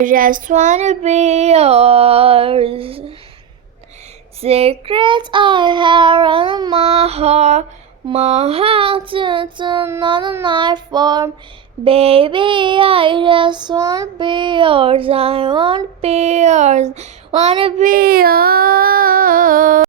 I just wanna be yours. Secrets I have in my heart is another night form. Baby, I just wanna be yours. I wanna be yours. Wanna be yours.